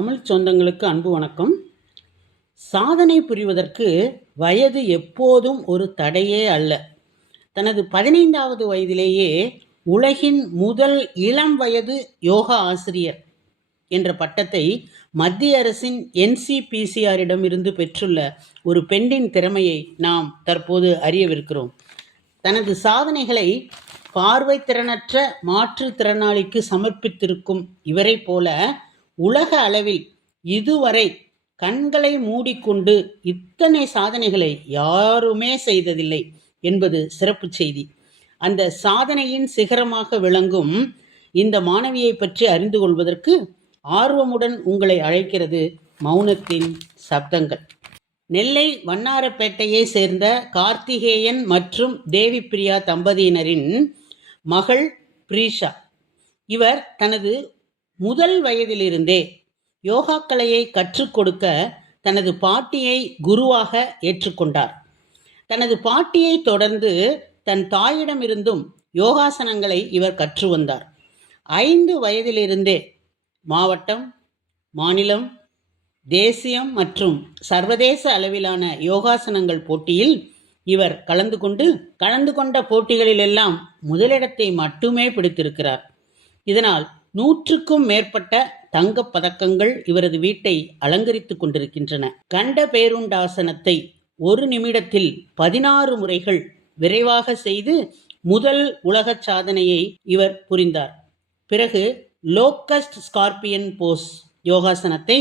தமிழ் சொந்தங்களுக்கு அன்பு வணக்கம். சாதனை புரிவதற்கு வயது எப்போதும் ஒரு தடையே அல்ல. தனது பதினைந்தாவது வயதிலேயே உலகின் முதல் இளம் வயது யோகா ஆசிரியர் என்ற பட்டத்தை மத்திய அரசின் என்சிபிசிஆரிடம் இருந்து பெற்றுள்ள ஒரு பெண்ணின் திறமையை நாம் தற்போது அறியவிருக்கிறோம். தனது சாதனைகளை பார்வைத்திறனற்ற மாற்றுத்திறனாளிக்கு சமர்ப்பித்திருக்கும் இவரைப் போல உலக அளவில் இதுவரை கண்களை மூடிக்கொண்டு இத்தனை சாதனைகளை யாருமே செய்ததில்லை என்பது சிறப்பு செய்தி. அந்த சாதனையின் சிகரமாக விளங்கும் இந்த மாணவியை பற்றி அறிந்து கொள்வதற்கு ஆர்வமுடன் உங்களை அழைக்கிறது மௌனத்தின் சப்தங்கள். நெல்லை வண்ணாரப்பேட்டையை சேர்ந்த கார்த்திகேயன் மற்றும் தேவி பிரியா தம்பதியினரின் மகள் பிரீஷா. இவர் தனது முதல் வயதிலிருந்தே யோகா கலையை கற்றுக் கொடுக்க தனது பாட்டியை குருவாக ஏற்றுக்கொண்டார். தனது பாட்டியை தொடர்ந்து தன் தாயிடமிருந்தும் யோகாசனங்களை இவர் கற்று வந்தார். ஐந்து வயதிலிருந்தே மாவட்டம் மாநிலம் தேசியம் மற்றும் சர்வதேச அளவிலான யோகாசனங்கள் போட்டியில் இவர் கலந்து கொண்டு கலந்து கொண்ட போட்டிகளிலெல்லாம் முதலிடத்தை மட்டுமே பிடித்திருக்கிறார். இதனால் நூற்றுக்கும் மேற்பட்ட தங்கப் பதக்கங்கள் இவரது வீட்டை அலங்கரித்துக் கொண்டிருக்கின்றன. கண்ட பேருண்டாசனத்தை ஒரு நிமிடத்தில் பதினாறு முறைகள் விரைவாக செய்து முதல் உலக சாதனையை இவர் புரிந்தார். பிறகு லோக்கஸ்ட் ஸ்கார்பியன் போஸ் யோகாசனத்தை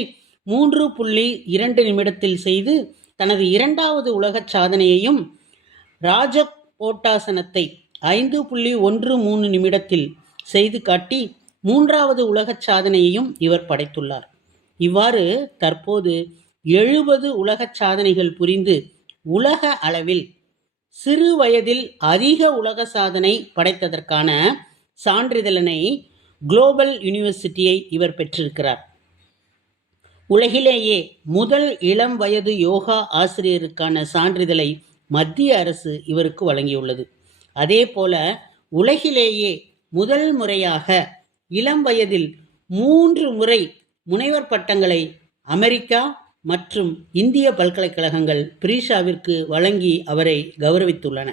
மூன்று புள்ளி இரண்டு நிமிடத்தில் செய்து தனது இரண்டாவது உலக சாதனையையும் ராஜ கோட்டாசனத்தை ஐந்து புள்ளி ஒன்று மூணு நிமிடத்தில் செய்து காட்டி மூன்றாவது உலகச் சாதனையையும் இவர் படைத்துள்ளார். இவ்வாறு தற்போது எழுபது உலகச் சாதனைகள் புரிந்து உலக அளவில் சிறு வயதில் அதிக உலக சாதனை படைத்ததற்கான சான்றிதழனை குளோபல் யூனிவர்சிட்டியை இவர் பெற்றிருக்கிறார். உலகிலேயே முதல் இளம் வயது யோகா ஆசிரியருக்கான சான்றிதழை மத்திய அரசு இவருக்கு வழங்கியுள்ளது. அதே போல உலகிலேயே முதல் முறையாக இளம் வயதில் மூன்று முறை முனைவர் பட்டங்களை அமெரிக்கா மற்றும் இந்திய பல்கலைக்கழகங்கள் பிரீஷாவிற்கு வழங்கி அவரை கௌரவித்துள்ளன.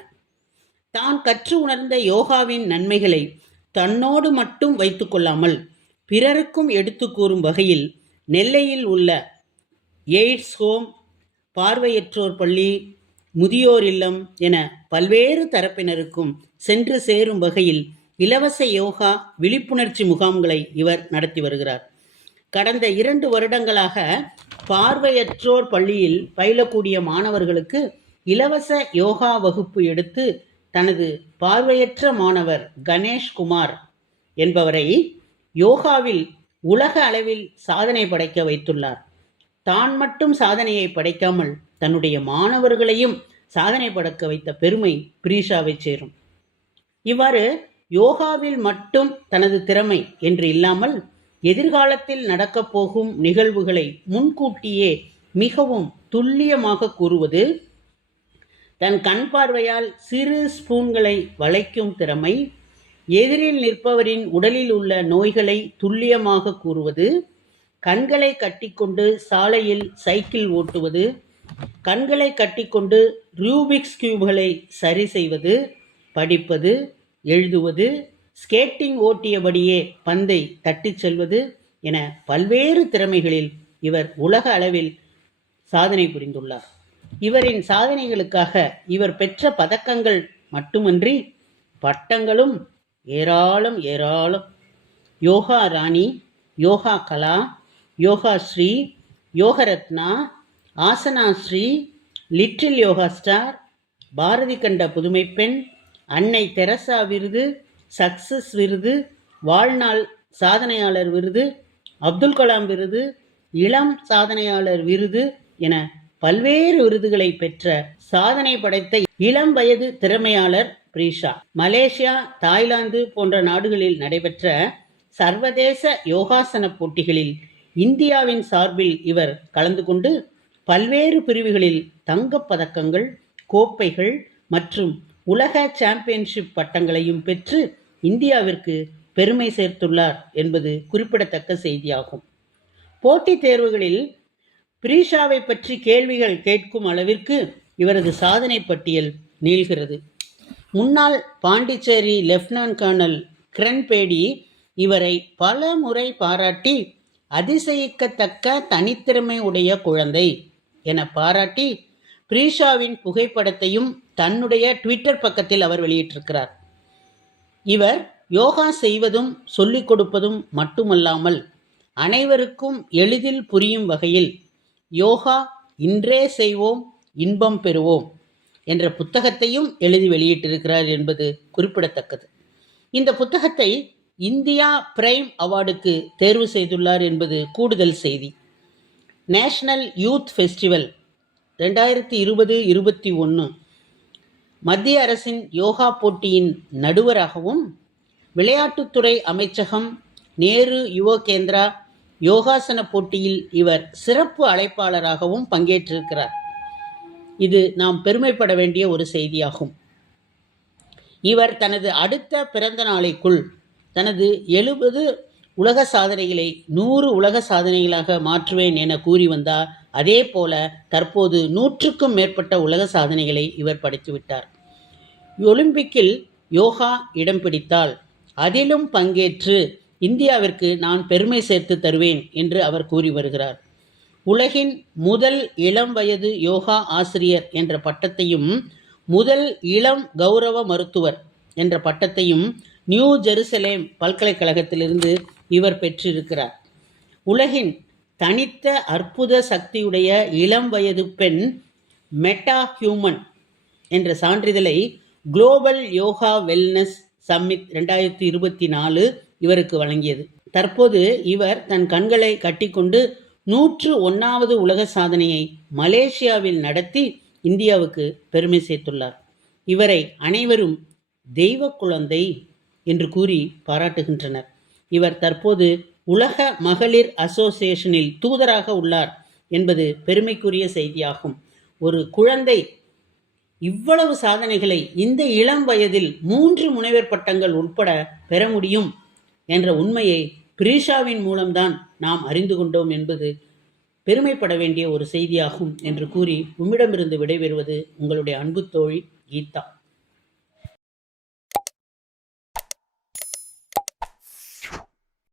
தான் கற்று உணர்ந்த யோகாவின் நன்மைகளை தன்னோடு மட்டும் வைத்துக்கொள்ளாமல் பிறருக்கும் எடுத்து கூறும் வகையில் நெல்லையில் உள்ள எய்ட்ஸ் ஹோம் பார்வையற்றோர் பள்ளி முதியோர் இல்லம் என பல்வேறு தரப்பினருக்கும் சென்று சேரும் வகையில் இலவச யோகா விழிப்புணர்ச்சி முகாம்களை இவர் நடத்தி வருகிறார். கடந்த இரண்டு வருடங்களாக பார்வையற்றோர் பள்ளியில் பயிலக்கூடிய மாணவர்களுக்கு இலவச யோகா வகுப்பு எடுத்து தனது பார்வையற்ற மாணவர் கணேஷ்குமார் என்பவரை யோகாவில் உலக அளவில் சாதனை படைக்க வைத்துள்ளார். தான் மட்டும் சாதனையை படைக்காமல் தன்னுடைய மாணவர்களையும் சாதனை படைக்க வைத்த பெருமை பிரீஷாவை சேரும். இவ்வாறு யோகாவில் மட்டும் தனது திறமை என்று இல்லாமல் எதிர்காலத்தில் நடக்கப் போகும் நிகழ்வுகளை முன்கூட்டியே மிகவும் துல்லியமாக கூறுவது தன் கண் பார்வையால் சிறு ஸ்பூன்களை வளைக்கும் திறமை எதிரில் நிற்பவரின் உடலில் உள்ள நோய்களை துல்லியமாக கூறுவது கண்களை கட்டிக்கொண்டு சாலையில் சைக்கிள் ஓட்டுவது கண்களை கட்டிக்கொண்டு ரூபிக்ஸ் கியூப்களை சரி செய்வது படிப்பது எழுதுவது ஸ்கேட்டிங் ஓட்டியபடியே பந்தை தட்டிச் செல்வது என பல்வேறு திறமைகளில் இவர் உலக அளவில் சாதனை புரிந்துள்ளார். இவரின் சாதனைகளுக்காக இவர் பெற்ற பதக்கங்கள் மட்டுமன்றி பட்டங்களும் ஏராளம் ஏராளம். யோகா ராணி யோகா கலா யோகா ஸ்ரீ யோகரத்னா ஆசனா ஸ்ரீ லிட்டில் யோகா ஸ்டார் பாரதி கண்ட புதுமைப்பெண் அன்னை தெரசா விருது சக்சஸ் விருது வாழ்நாள் சாதனையாளர் விருது அப்துல் கலாம் விருது இளம் சாதனையாளர் விருது என பல்வேறு விருதுகளை பெற்ற சாதனை படைத்த இளம் வயது திறமையாளர் பிரீஷா. மலேசியா தாய்லாந்து போன்ற நாடுகளில் நடைபெற்ற சர்வதேச யோகாசன போட்டிகளில் இந்தியாவின் சார்பில் இவர் கலந்து கொண்டு பல்வேறு பிரிவுகளில் தங்கப் பதக்கங்கள் கோப்பைகள் மற்றும் உலக சாம்பியன்ஷிப் பட்டங்களையும் பெற்று இந்தியாவிற்கு பெருமை சேர்த்துள்ளார் என்பது குறிப்பிடத்தக்க செய்தியாகும். போட்டித் தேர்வுகளில் பிரீஷாவை பற்றி கேள்விகள் கேட்கும் அளவிற்கு இவரது சாதனை பட்டியல் நீள்கிறது. முன்னாள் பாண்டிச்சேரி லெப்டினன்ட் கர்னல் கிரண்பேடி இவரை பல முறை பாராட்டி அதிசயிக்கத்தக்க தனித்திறமை உடைய குழந்தை என பாராட்டி பிரீஷாவின் புகைப்படத்தையும் தன்னுடைய ட்விட்டர் பக்கத்தில் அவர் வெளியிட்டிருக்கிறார். இவர் யோகா செய்வதும் சொல்லிக் கொடுப்பதும் மட்டுமல்லாமல் அனைவருக்கும் எளிதில் புரியும் வகையில் யோகா இன்றே செய்வோம் இன்பம் பெறுவோம் என்ற புத்தகத்தையும் எழுதி வெளியிட்டிருக்கிறார் என்பது குறிப்பிடத்தக்கது. இந்த புத்தகத்தை இந்தியா பிரைம் அவார்டுக்கு தேர்வு செய்துள்ளார் என்பது கூடுதல் செய்தி. நேஷனல் யூத் ஃபெஸ்டிவல் ரெண்டாயிரத்தி இருபது இருபத்தி ஒன்று மத்திய அரசின் யோகா போட்டியின் நடுவராகவும் விளையாட்டுத்துறை அமைச்சகம் நேரு யுவ கேந்திரா யோகாசன போட்டியில் இவர் சிறப்பு அழைப்பாளராகவும் பங்கேற்றிருக்கிறார். இது நாம் பெருமைப்பட வேண்டிய ஒரு செய்தியாகும். இவர் தனது அடுத்த பிறந்த நாளைக்குள் தனது எழுபது உலக சாதனைகளை நூறு உலக சாதனைகளாக மாற்றுவேன் என கூறி வந்தார். அதே போல தற்போது நூற்றுக்கும் மேற்பட்ட உலக சாதனைகளை இவர் படைத்துவிட்டார் ஒலிம்பிக்கில் யோகா இடம் பிடித்தால் அதிலும் பங்கேற்று இந்தியாவிற்கு நான் பெருமை சேர்த்து தருவேன் என்று அவர் கூறி வருகிறார். உலகின் முதல் இளம் வயது யோகா ஆசிரியர் என்ற பட்டத்தையும் முதல் இளம் கௌரவ மருத்துவர் என்ற பட்டத்தையும் நியூ ஜெருசலேம் பல்கலைக்கழகத்திலிருந்து இவர் பெற்றிருக்கிறார். உலகின் தனித்த அற்புத சக்தியுடைய இளம் வயது பெண் மெட்டா ஹியூமன் என்ற சான்றிதழை குளோபல் யோகா வெல்னஸ் சம்மிட் ரெண்டாயிரத்தி இருபத்தி நாலு இவருக்கு வழங்கியது. தற்போது இவர் தன் கண்களை கட்டிக்கொண்டு நூற்று ஒன்றாவது உலக சாதனையை மலேசியாவில் நடத்தி இந்தியாவுக்கு பெருமை சேர்த்துள்ளார். இவரை அனைவரும் தெய்வ குழந்தை என்று கூறி பாராட்டுகின்றனர். இவர் தற்போது உலக மகளிர் அசோசியேஷனில் தூதராக உள்ளார் என்பது பெருமைக்குரிய செய்தியாகும். ஒரு குழந்தை இவ்வளவு சாதனைகளை இந்த இளம் வயதில் மூன்று முனைவர் பட்டங்கள் உட்பட பெற முடியும் என்ற உண்மையை பிரீஷாவின் மூலம்தான் நாம் அறிந்து கொண்டோம் என்பது பெருமைப்பட வேண்டிய ஒரு செய்தியாகும் என்று கூறி உம்மிடமிருந்து விடைபெறுவது உங்களுடைய அன்பு தோழி கீதா.